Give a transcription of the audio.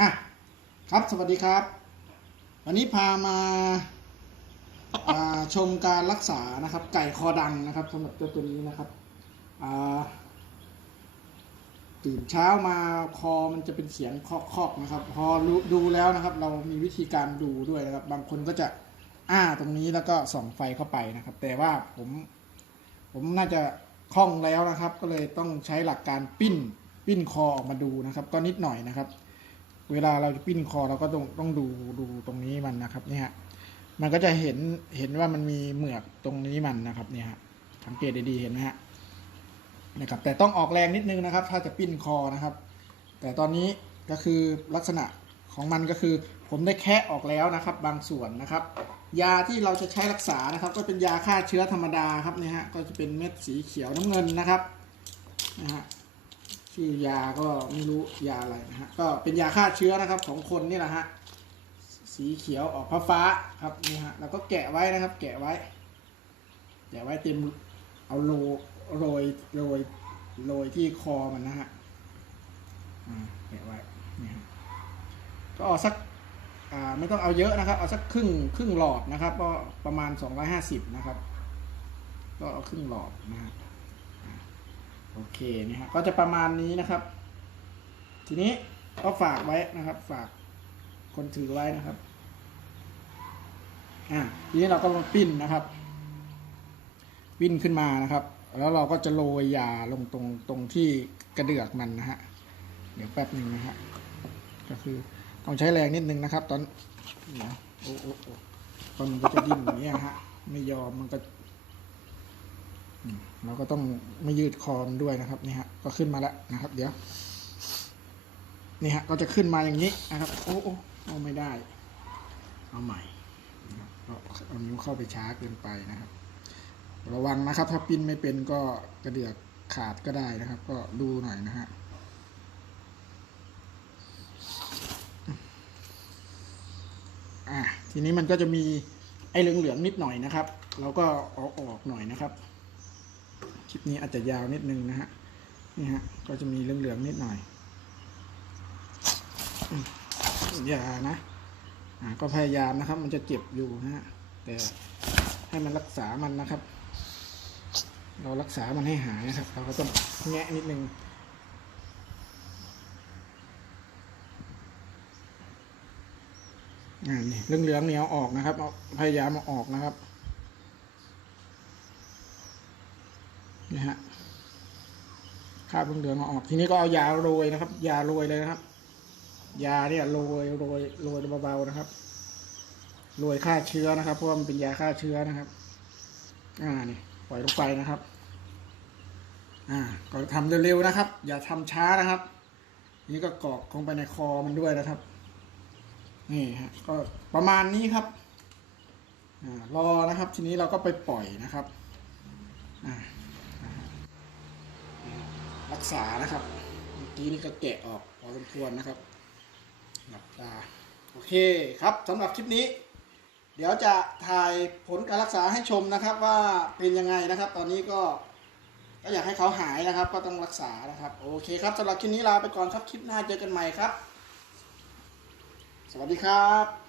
อะครับสวัสดีครับ วันนี้พามาาชมการรักษานะครับ ไก่คอดังนะครับสำหรับเจ้าตัวนี้นะครับตื่นเช้ามาคอมันจะเป็นเสียงคาะๆนะครับ พอรู้ดูแล้วนะครับ เรามีวิธีการดูด้วยนะครับ บางคนก็จะอ้าตรงนี้แล้วก็ส่องไฟเข้าไปนะครับ แต่ว่าผม ผมน่าจะคล่องแล้วนะครับ ก็เลยต้องใช้หลักการปิ้นปิ้นคอออกมาดูนะครับ ก็นิดหน่อยนะครับ เวลาเราจะปิ้นคอเราก็ต้องต้องดูดูตรงนี้มันนะครับ เนี่ย มันก็จะเห็นเห็นว่ามันมีเหมือกตรงนี้มันนะครับ เนี่ยสังเกตดีๆเห็นไหมฮะนะครับ แต่ต้องออกแรงนิดนึงนะครับ ถ้าจะปิ้นคอนะครับ แต่ตอนนี้ก็คือลักษณะของมันก็คือ ผมได้แคะออกแล้วนะครับ บางส่วนนะครับ ยาที่เราจะใช้รักษานะครับ ก็เป็นยาฆ่าเชื้อธรรมดาครับเนี่ยฮะก็จะเป็นเม็ดสีเขียวน้ำเงินนะครับนะฮะ ชื่อยาก็ไม่รู้ยาอะไรนะฮะก็เป็นยาฆ่าเชื้อนะครับของคนนี่แหละฮะสีเขียวออกฟ้าฟ้าครับนี่ฮะแล้วก็แกะไว้นะครับ แกะไว้ แกะไว้เต็มเอาโรโรยโรยโรยที่คอมันนะฮะแกะไว้นี่ฮะก็เอาสักอ่าไม่ต้องเอาเยอะนะครับ เอาสักครึ่งครึ่งหลอดนะครับ ก็ประมาณ 250 นะครับ ก็เอาครึ่งหลอดนะฮะ โอเคนะฮะก็จะประมาณนี้นะครับ ทีนี้ก็ฝากไว้นะครับ ฝากคนถือไว้นะครับอ่าทีนี้เราก็มาปิ้นนะครับ ปิ้นขึ้นมานะครับ แล้วเราก็จะโรยยาลงตรงตรงที่กระเดือกมันนะฮะเดี๋ยวแป๊บหนึ่งนะฮะก็คือต้องใช้แรงนิดนึงนะครับ ตอนเดี๋ยโอ้โอ้โอ้ตอนมันก็จะดิ้นอย่างเงี้ยฮะไม่ยอมมันก็ เราก็ต้องไม่ยืดคอมนด้วยนะครับนี่ฮะก็ขึ้นมาแล้วนะครับ เดี๋ยวนี่ฮะก็จะขึ้นมาอย่างนี้นะครับ โอ้โอ้เอาไม่ได้ เอาใหม่ก็เอานิ้วเข้าไปช้าเกินไปนะครับ ระวังนะครับ ถ้าปิ้นไม่เป็นก็กระเดือกขาดก็ได้นะครับ ก็ดูหน่อยนะฮะอะทีนี้มันก็จะมีไอ้เหลืองๆนิดหน่อยนะครับ เราก็เอาออกหน่อยนะครับ ลิปนี้อาจจะยาวนิดนึงนะฮะนี่ฮะก็จะมีเหลืองๆนิดหน่อยอย่านะอ่าก็พยายามนะครับ มันจะเจ็บอยู่นะฮะแต่ให้มันรักษามันนะครับ เรารักษามันให้หายนะครับ เราก็ต้องแงะนิดนึงอ่านี่เลืองเหลืองๆเนี่ยเอาออกนะครับเอาพยายามเอาออกนะครับ นี่ฮะคราบเหลืองๆออก ทีนี้ก็เอายาโรยนะครับ ยาโรยเลยนะครับ ยาเนี่ยโรยโรยโรยเบาๆนะครับโรยฆ่าเชื้อนะครับเพราะมันเป็นยาฆ่าเชื้อนะครับ อ่านี่ปล่อยลงไปนะครับ อ่าก็ทำเร็วๆนะครับ อย่าทำช้านะครับ นี่ก็กรอกลงไปในคอมันด้วยนะครับ นี่ฮะก็ประมาณนี้ครับอ่ารอนะครับ ทีนี้เราก็ไปปล่อยนะครับ อ่า รักษานะครับ เมื่อกี้นี่ก็แกะออกพอสมควรนะครับหลับตาโอเคครับสำหรับคลิปนี้ เดี๋ยวจะถ่ายผลการรักษาให้ชมนะครับว่าเป็นยังไงนะครับ ตอนนี้ก็ก็อยากให้เขาหายนะครับ ก็ต้องรักษานะครับ โอเคครับสำหรับคลิปนี้ลาไปก่อนครับคลิปหน้าเจอกันใหม่ครับ สวัสดีครับ